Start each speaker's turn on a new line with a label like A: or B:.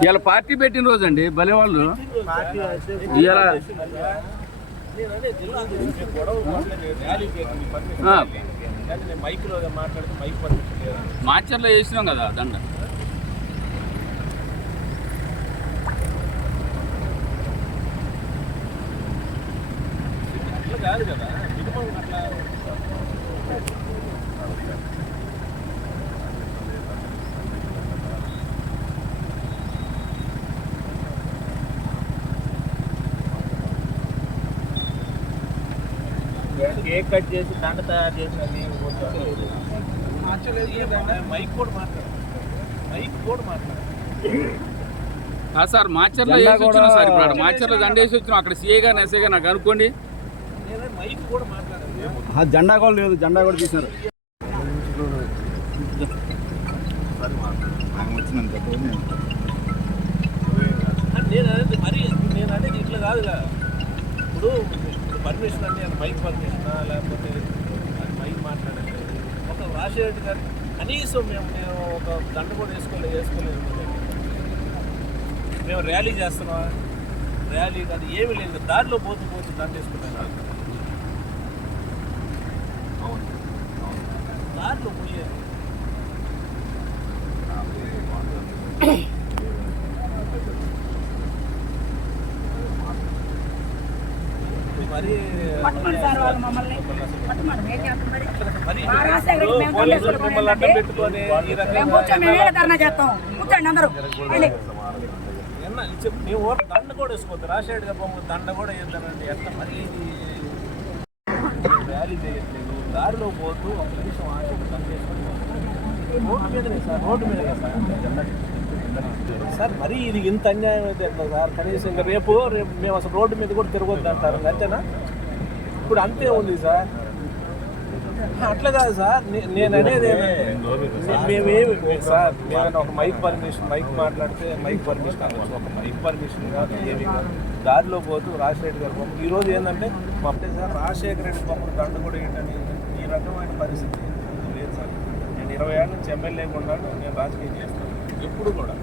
A: ఇవాళ పార్టీ పెట్టిన రోజు అండి భలే వాళ్ళు. మాచర్లో వేసినాం కదా దండ.
B: కాదు కదా మినిమం అట్లా కేక్ కట్ చేసి దండ తయారు చేసినది మైక్ కూడా మాట్లాడు. మైక్ కూడా మాట్లాడు.
A: ఆ సార్ మాచర్లో వేసి వచ్చినాం సార్ ఇప్పుడు మాచర్లో దండ వేసి వచ్చినాం అక్కడ సీఏ గారిని ఎస్ఐ గారు నాకు అనుకోండి.
B: నేను మైక్ కూడా మాట్లాడాను
C: ఆ జెండా కూడా లేదు జెండా కూడా తీసినారు
B: నేను అనేది మరి నేను అనేది ఇట్లా కాదుగా. ఇప్పుడు ఇప్పుడు పర్మిషన్ అంటే అది మైక్ పర్మిషనా లేకపోతే అది మైక్ మాట్లాడండి. ఒక రాజశేఖర్ గారు కనీసం మేము మేము ఒక దండ కూడా వేసుకోలేదు వేసుకోలేదు మేము ర్యాలీ చేస్తున్నాం ర్యాలీ అది ఏమీ లేదు. దారిలో పోతూ పోతూ దండ వేసుకున్నాను అవును అవును. దారిలో పోయేది.
D: పట్టుకోండి సార్ వాళ్ళు మమ్మల్ని. పట్టుకోండి ఏం చేస్తాం మరి. మా రాజశేఖర్ మేము మేము కూర్చొని మేమే ధర్నా చేస్తాం. కూర్చోండి అందరూ. వెళ్ళి.
B: కూడా వేద్దానండి ఎట్లా మరి ర్యాలీ చేయట్లేదు. దారిలో పోతూ ఒక నిమిషం దండ వేసుకొని రోడ్డు మీదనే సార్ రోడ్డు మీదనే సార్. సార్ మరి ఇది ఇంత అన్యాయం అయితే ఎట్లా సార్? కనీసం ఇంకా రేపు రేపు మేము అసలు రోడ్డు మీద కూడా తిరగొద్దు అంటారు అంతేనా? ఇప్పుడు అంతే ఉంది సార్. అట్లా కాదు సార్. నేను అనేది మేమేమి సార్ మేము ఒక మైక్ పర్మిషన్ మైక్ మాట్లాడితే మైక్ పర్మిషన్ అనవచ్చు ఒక మైక్ పర్మిషన్ కాదు ఏమి కాదు. దారిలో పోతూ రాజశేఖర్ గారి ఈ రోజు ఏంటంటే మా సార్ రాజశేఖర రెడ్డి బొమ్మను దండ కూడా ఏంటని ఈ రకమైన పరిస్థితి. ఇరవై ఏళ్ళ నుంచి ఎమ్మెల్యే ఉన్నాను నేను రాజకీయం చేస్తాను ఎప్పుడు కూడా.